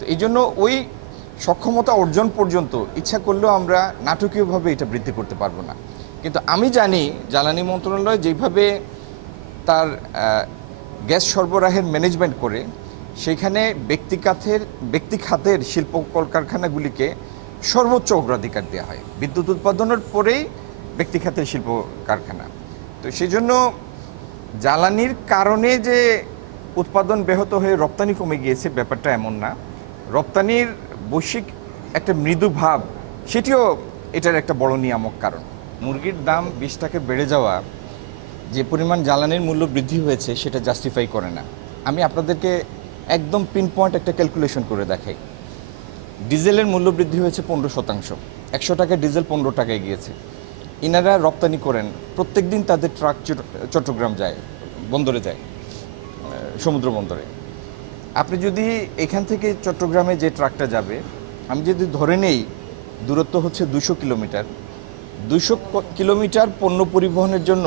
তো এই জন্য ওই সক্ষমতা অর্জন পর্যন্ত ইচ্ছা করলেও আমরা নাটকীয়ভাবে এটা বৃদ্ধি করতে পারবো না। কিন্তু আমি জানি জ্বালানি মন্ত্রণালয় যেভাবে তার গ্যাস সরবরাহের ম্যানেজমেন্ট করে, সেখানে ব্যক্তি খাতের শিল্প কলকারখানাগুলিকে সর্বোচ্চ অগ্রাধিকার দেওয়া হয়। বিদ্যুৎ উৎপাদনের পরেই ব্যক্তি খাতের শিল্প কারখানা। তো সেই জন্য জ্বালানির কারণে যে উৎপাদন ব্যাহত হয়ে রপ্তানি কমে গিয়েছে ব্যাপারটা এমন না। রপ্তানির বৈশ্বিক একটা মৃদু ভাব, সেটিও এটার একটা বড় নিয়ামক কারণ। মুরগির দাম 20 টাকা বেড়ে যাওয়া যে পরিমাণ জ্বালানির মূল্য বৃদ্ধি হয়েছে সেটা জাস্টিফাই করে না। আমি আপনাদেরকে একদম পিন পয়েন্ট একটা ক্যালকুলেশন করে দেখাই। ডিজেলের মূল্য বৃদ্ধি হয়েছে 15%। 100 টাকা ডিজেল 15 টাকায় গিয়েছে। ইনারা রপ্তানি করেন, প্রত্যেক দিন তাদের ট্রাক চট্টগ্রাম যায়, বন্দরে যায়, সমুদ্র বন্দরে। আপনি যদি এখান থেকে চট্টগ্রামে যে ট্রাকটা যাবে, আমি যদি ধরে নেই দূরত্ব হচ্ছে 200 কিলোমিটার, 200 কিলোমিটার পণ্য পরিবহনের জন্য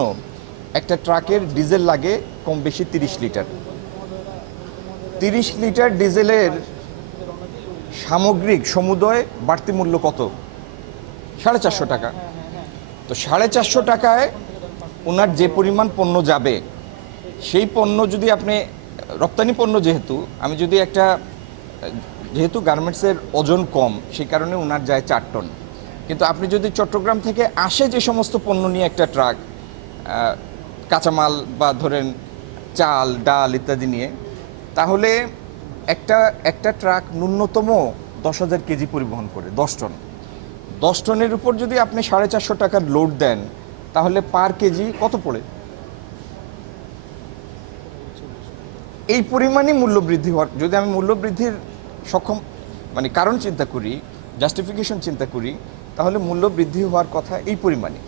একটা ট্রাকের ডিজেল লাগে কম বেশি 30 লিটার। 30 লিটার ডিজেলের সামগ্রিক সমুদয় বাড়তি মূল্য কত? 450 টাকা। তো 450 টাকায় ওনার যে পরিমাণ পণ্য যাবে, সেই পণ্য যদি আপনি রপ্তানি পণ্য, যেহেতু গার্মেন্টসের ওজন কম, সেই কারণে ওনার যায় 4 টন। কিন্তু আপনি যদি চট্টগ্রাম থেকে আসে যে সমস্ত পণ্য নিয়ে একটা ট্রাক, কাঁচামাল বা ধরেন চাল ডাল ইত্যাদি নিয়ে, তাহলে একটা ট্রাক ন্যূনতম 10,000 কেজি পরিবহন করে, 10 টন। 10 টনের উপর যদি আপনি 450 টাকার লোড দেন, তাহলে পার কেজি কত পড়ে? এই পরিমাণই মূল্যবৃদ্ধি হওয়ার, যদি আমি মূল্যবৃদ্ধির কারণ চিন্তা করি, জাস্টিফিকেশন চিন্তা করি, তাহলে মূল্য বৃদ্ধি হওয়ার কথা এই পরিমাণে।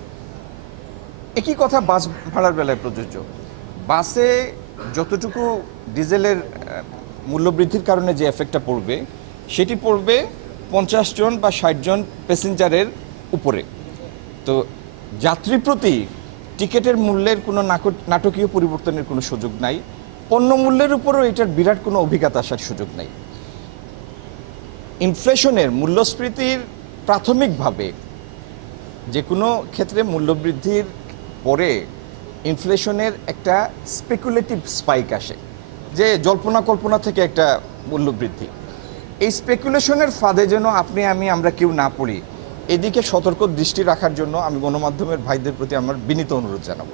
একই কথা বাস ভাড়ার বেলায় প্রযোজ্য। বাসে যতটুকু ডিজেলের মূল্যবৃদ্ধির কারণে যে এফেক্টটা পড়বে, সেটি পড়বে 50 জন বা 60 জন প্যাসেঞ্জারের উপরে। তো যাত্রী প্রতি টিকিটের মূল্যের কোনো নাটকীয় পরিবর্তনের কোনো সুযোগ নাই। পণ্য মূল্যের উপরও এটার বিরাট কোনো অভিজ্ঞতা আসার সুযোগ নাই। ইনফ্লেশনের, মূল্যস্ফীতির প্রাথমিকভাবে যে কোনো ক্ষেত্রে মূল্যবৃদ্ধির পরে ইনফ্লেশনের একটা স্পেকুলেটিভ স্পাইক আসে, যে জল্পনা কল্পনা থেকে একটা মূল্যবৃদ্ধি। এই স্পেকুলেশনের ফাঁদে যেন আমরা কেউ না পড়ি, এদিকে সতর্ক দৃষ্টি রাখার জন্য আমি গণমাধ্যমের ভাইদের প্রতি আমার বিনীত অনুরোধ জানাবো।